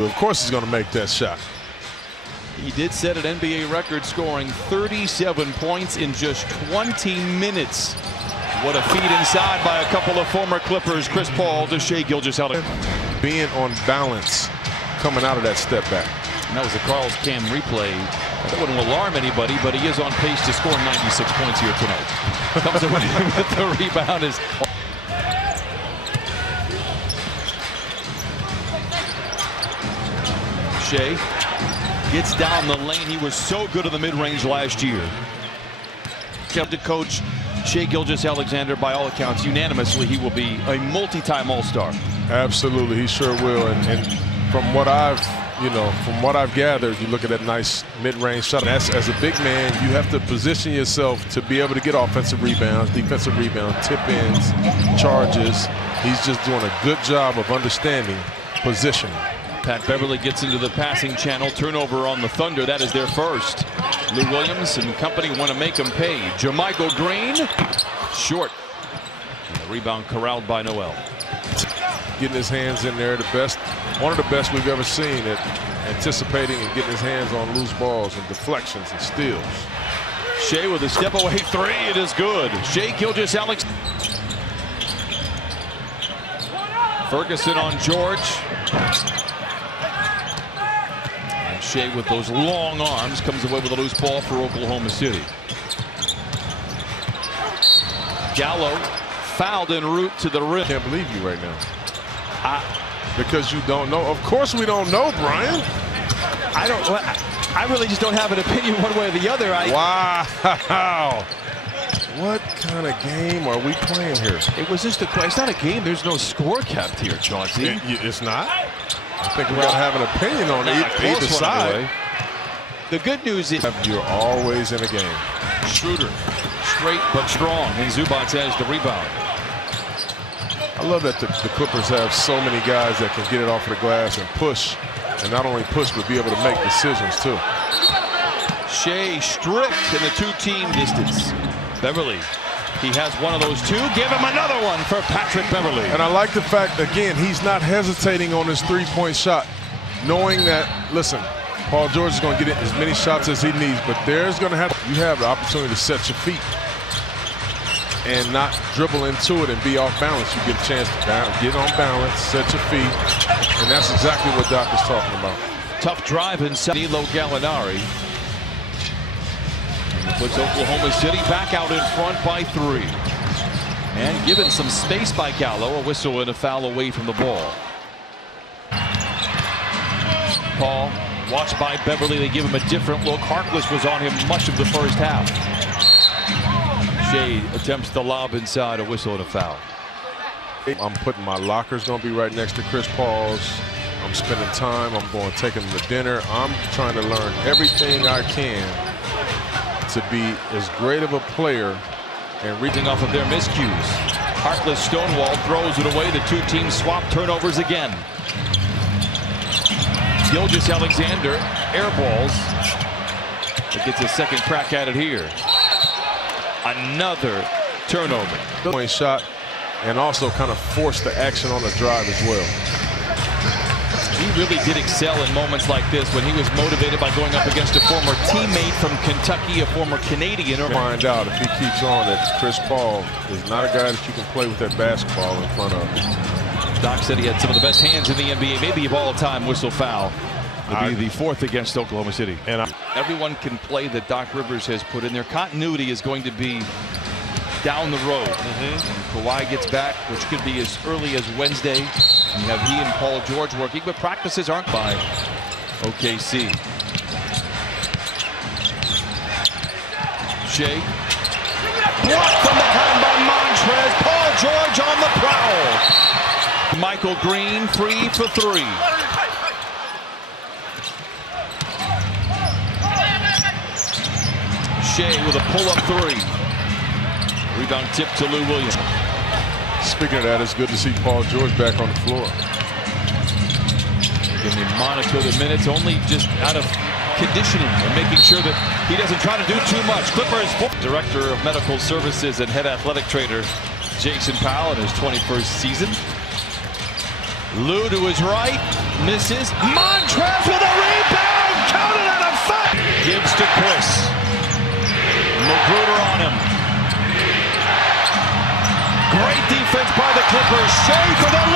Of course he's going to make that shot. He did set an NBA record, scoring 37 points in just 20 minutes. What a feed inside by a couple of former Clippers, Chris Paul to Shai Gilgeous-Alexander. Being on balance coming out of that step back. And that was a Carl's Cam replay. That wouldn't alarm anybody, but he is on pace to score 96 points here tonight. Comes away with the rebound. Shai gets down the lane. He was so good in the mid-range last year. Kept to coach Shai Gilgeous-Alexander, by all accounts, unanimously, he will be a multi-time All-Star. Absolutely, he sure will. And from what I've gathered, you look at that nice mid-range shot. As a big man, you have to position yourself to be able to get offensive rebounds, defensive rebounds, tip-ins, charges. He's just doing a good job of understanding positioning. Pat Beverly gets into the passing channel. Turnover on the Thunder. That is their first. Lou Williams and company want to make him pay. JaMychal Green, short. And the rebound corralled by Noel. Getting his hands in there, one of the best we've ever seen at anticipating and getting his hands on loose balls and deflections and steals. Shai with a step-away three. It is good. Shai Gilgeous-Alexander. Ferguson on George. And Shai with those long arms comes away with a loose ball for Oklahoma City. Gallo fouled en route to the rim. Can't believe you right now. Because you don't know. Of course we don't know, Brian. I really just don't have an opinion one way or the other. Wow. What kind of game are we playing here? It was just it's not a game. There's no score kept here, Chauncey. It's not? I think we're going to have an opinion on either side. Anyway. The good news is you're always in a game. Schroeder, straight but strong, and Zubac has the rebound. I love that the Clippers have so many guys that can get it off of the glass and push, and not only push, but be able to make decisions too. Shai stripped in the two-team distance. Beverly, he has one of those two. Give him another one for Patrick Beverly. And I like the fact, again, he's not hesitating on his three-point shot, knowing that, listen, Paul George is going to get as many shots as he needs, but you have the opportunity to set your feet and not dribble into it and be off balance. You get a chance to get on balance, set your feet, and that's exactly what Doc is talking about. Tough drive inside. Danilo Gallinari. And puts Oklahoma City back out in front by 3. And given some space by Gallo, a whistle and a foul away from the ball. Paul, watched by Beverly. They give him a different look. Harkless was on him much of the first half. Shai attempts the lob inside, a whistle and a foul. I'm putting my locker's going to be right next to Chris Paul's. I'm spending time. I'm going to take him to dinner. I'm trying to learn everything I can to be as great of a player and reaching off of their miscues. Harkless Stonewall throws it away. The two teams swap turnovers again. Gilgeous-Alexander airballs. It gets a second crack at it here. Another turnover. Point shot, and also kind of forced the action on the drive as well. He really did excel in moments like this when he was motivated by going up against a former teammate from Kentucky, a former Canadian. Find out if he keeps on that Chris Paul is not a guy that you can play with that basketball in front of. Doc said he had some of the best hands in the NBA, maybe of all time. Whistle foul. Will be the fourth against Oklahoma City. And everyone can play that Doc Rivers has put in there. Continuity is going to be down the road. And Kawhi gets back, which could be as early as Wednesday. You have he and Paul George working, but practices aren't by OKC. Shai. Blocked from behind by Montrez. Paul George on the prowl. JaMychal Green free for 3. Shai with a pull-up 3. Rebound tip to Lou Williams. Speaking of that, it's good to see Paul George back on the floor. Can we monitor the minutes only just out of conditioning and making sure that he doesn't try to do too much. Clippers Director of Medical Services and head athletic trainer Jason Powell in his 21st season. Lou to his right. misses. Montrez with a rebound. Counted on a foul. Gives to Chris. Magruder on him. Great defense by the Clippers. Shai for the